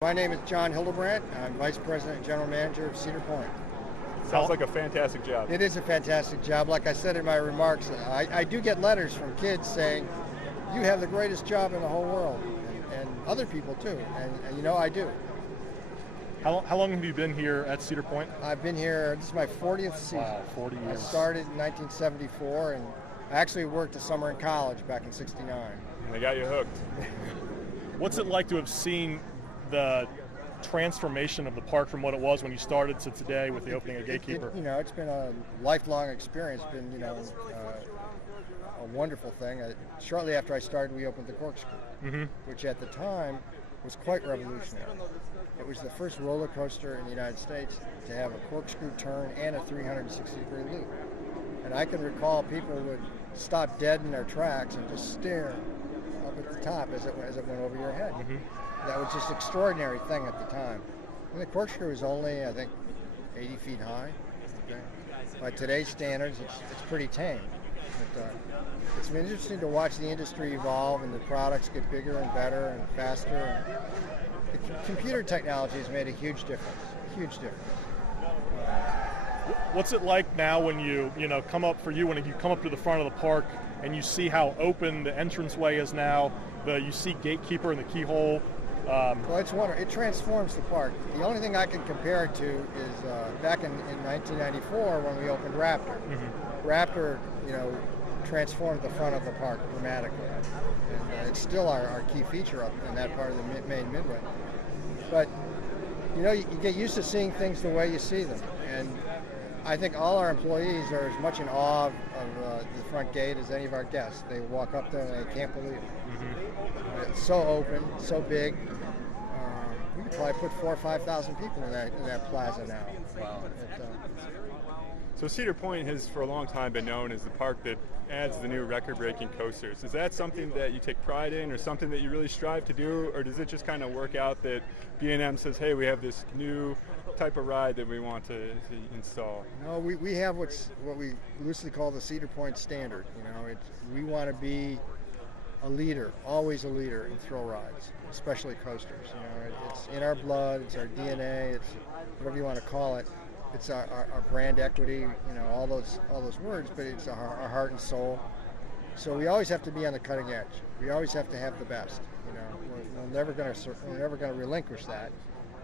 My name is John Hildebrandt. I'm Vice President and General Manager of Cedar Point. Sounds like a fantastic job. It is a fantastic job. Like I said in my remarks, I do get letters from kids saying, you have the greatest job in the whole world, and other people too, and you know I do. How long have you been here at Cedar Point? I've been here, this is my 40th season. Wow, 40 years. I started in 1974, and I actually worked a summer in college back in '69. And they got you hooked. What's it like to have seen the transformation of the park from what it was when you started to today with the opening of GateKeeper? It's been a lifelong experience. It's been, a wonderful thing. Shortly after I started, we opened the Corkscrew, which at the time was quite revolutionary. It was the first roller coaster in the United States to have a corkscrew turn and a 360-degree loop. And I can recall people would stop dead in their tracks and just stare up at the top as it went over your head. That was just an extraordinary thing at the time. And the corkscrew is only, I think, 80 feet high. Okay? By today's standards, it's pretty tame. But, it's been interesting to watch the industry evolve and the products get bigger and better and faster. And the computer technology has made a huge difference. Huge difference. What's it like now when you come up for you when you come up to the front of the park and you see how open the entranceway is now? You see GateKeeper in the keyhole. Well, it's wonderful. It transforms the park. The only thing I can compare it to is back in 1994 when we opened Raptor. Raptor, transformed the front of the park dramatically, and it's still our key feature up in that part of the main midway. But you get used to seeing things the way you see them, and I think all our employees are as much in awe of the front gate as any of our guests. They walk up there and they can't believe it. It's so open, so big. We could probably put 4,000 or 5,000 people in that plaza now. Wow. So Cedar Point has for a long time been known as the park that adds the new record-breaking coasters. Is that something that you take pride in or something that you really strive to do, or does it just kind of work out that B&M says, hey, we have this new type of ride that we want to install? No, we have what we loosely call the Cedar Point standard. We want to be a leader, always a leader in thrill rides, especially coasters. It's in our blood, it's our DNA, it's whatever you want to call it. It's our brand equity, all those words, but it's our heart and soul. So we always have to be on the cutting edge. We always have to have the best. We're never going to relinquish that.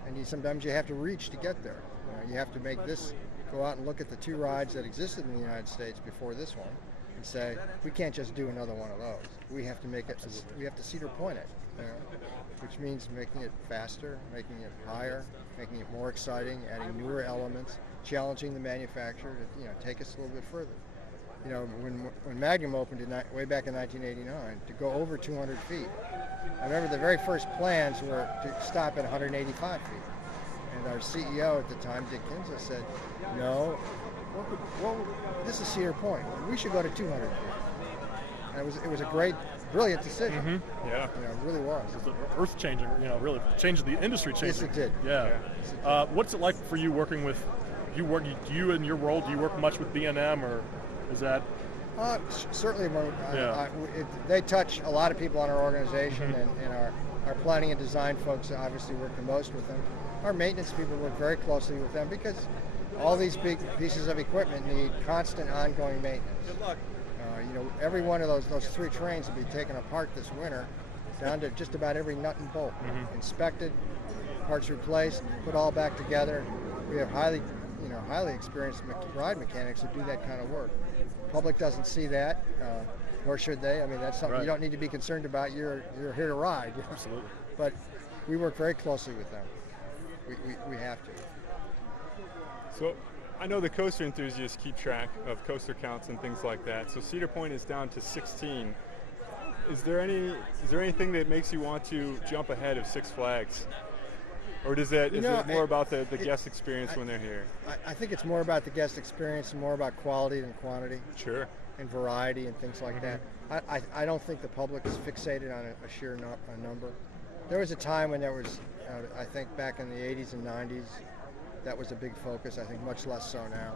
And sometimes you have to reach to get there. You have to make this, go out and look at the two rides that existed in the United States before this one, and say we can't just do another one of those. We have to make it. We have to Cedar Point it, which means making it faster, making it higher, making it more exciting, adding newer elements, challenging the manufacturer to take us a little bit further. When Magnum opened way back in 1989 to go over 200 feet, I remember the very first plans were to stop at 185 feet. And our CEO at the time, Dick Kinza, said, no, this is Cedar Point. We should go to 200 feet. And it was a great, brilliant decision. Yeah. It really was. It was earth-changing, really changed the industry changing. Yes, it did. Yeah. Yes, what's it like for you working with, you in your role, do you work much with B&M, or is that? Certainly, they touch a lot of people on our organization, and our planning and design folks obviously work the most with them. Our maintenance people work very closely with them because all these big pieces of equipment need constant ongoing maintenance. Good luck. Every one of those three trains will be taken apart this winter, down to just about every nut and bolt, inspected, parts replaced, put all back together. We have highly experienced ride mechanics who do that kind of work. The public doesn't see that, nor should they. I mean, that's something you don't need to be concerned about. You're here to ride. Absolutely. But we work very closely with them. We have to. So I know the coaster enthusiasts keep track of coaster counts and things like that. So Cedar Point is down to 16. Is there anything that makes you want to jump ahead of Six Flags? Or is it more about the guest experience when they're here? I think it's more about the guest experience and more about quality than quantity. Sure. And variety and things like that. I don't think the public is fixated on a sheer number. There was a time when there was, I think back in the 80s and 90s, that was a big focus. I think much less so now.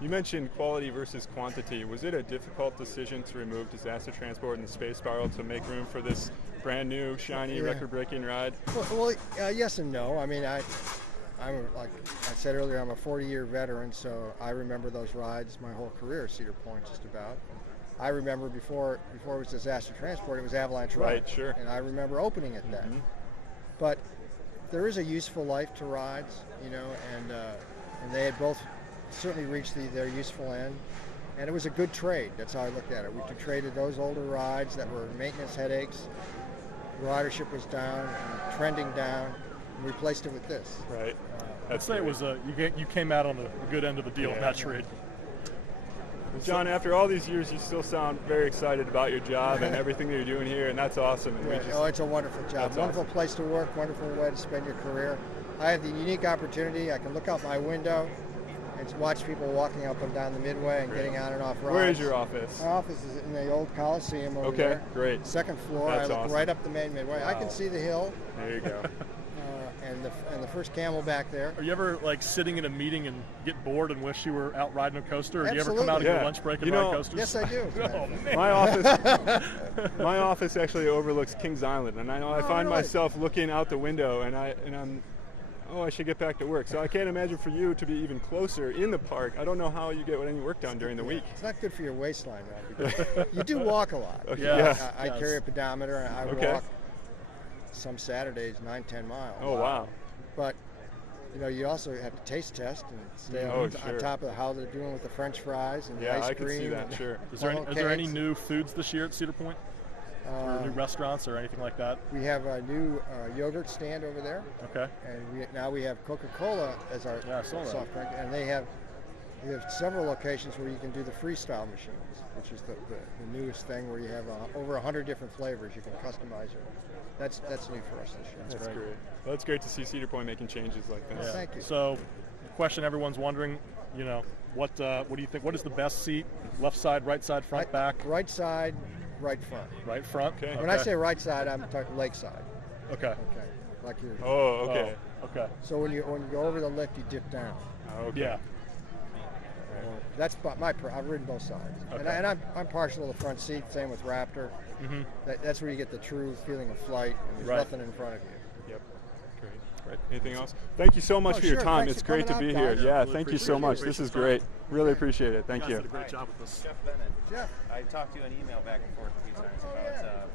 You mentioned quality versus quantity. Was it a difficult decision to remove disaster transport and the space spiral to make room for this brand new, shiny, Yeah. record-breaking ride? Well, yes and no. I mean, I'm like I said earlier, I'm a 40-year veteran, so I remember those rides my whole career at Cedar Point, just about. I remember before it was disaster transport, it was Avalanche Right, Rides, sure. and I remember opening it then. But there is a useful life to rides, you know, and they had both certainly reached their useful end, and it was a good trade. That's how I looked at it. We traded those older rides that were maintenance headaches, ridership was down, and trending down, and replaced it with this. Right. I'd say it was you came out on the good end of the deal in that trade. Well, John, after all these years, you still sound very excited about your job and everything that you're doing here, and that's awesome. And It's a wonderful job. That's Wonderful awesome. place to work, wonderful way to spend your career. I have the unique opportunity. I can look out my window and watch people walking up and down the Midway and getting on and off rides. Where is your office? My office is in the old Coliseum over Okay, there. great. Second floor. That's I look awesome. right up the main Midway. I can see the hill There you go. and the first camel back there. Are you ever like sitting in a meeting and get bored and wish you were out riding a coaster? Or do you ever come out of Absolutely. your Yeah. lunch break and You ride know- coasters? Yes, I do. Oh man. My office actually overlooks Kings Island, and I know I find really? myself looking out the window, and I'm, I should get back to work. So I can't imagine for you to be even closer in the park. I don't know how you get any work done during the week. It's not good for your waistline, though, because you do walk a lot. Okay, Yeah. I carry a pedometer, and I Okay. walk some Saturdays 9-10 miles. Oh wow. But you know, you also have to taste test and stay Oh, on sure. top of how they're doing with the French fries and the Yeah, ice I cream. can see that. and Sure. Is there funnel any cakes. new foods this year at Cedar Point? Or new restaurants or anything like that? We have a new yogurt stand over there, Okay. and now we have Coca-Cola as our Yeah, I saw that. soft drink, and we have several locations where you can do the freestyle machines, which is the newest thing where you have over 100 different flavors. You can customize it. That's new for us this year. That's great. Well, it's great to see Cedar Point making changes like this. Yeah. Thank you. So, the question everyone's wondering, you know, what do you think? What is the best seat? Left side, right side, front, back? Right side, right front. Right front. Okay. When I say right side, I'm talking lakeside. Okay. Okay, like you're. Oh, okay. Oh, okay. So when you go over the lift, you dip down. Okay. Yeah. That's I've ridden both sides, Okay. and I'm partial to the front seat. Same with Raptor. Mm-hmm. That's where you get the true feeling of flight, and there's Right. nothing in front of you. Yep. Great. Anything else? Thank you so much Oh, for your sure. time. Thanks It's for great to coming be out, here. guys. Yeah, Really thank you appreciate so it. much. This is great. Really appreciate it. Thank You you. guys did a great job with this. Jeff Bennett. Jeff. I talked to you an email back and forth a few times about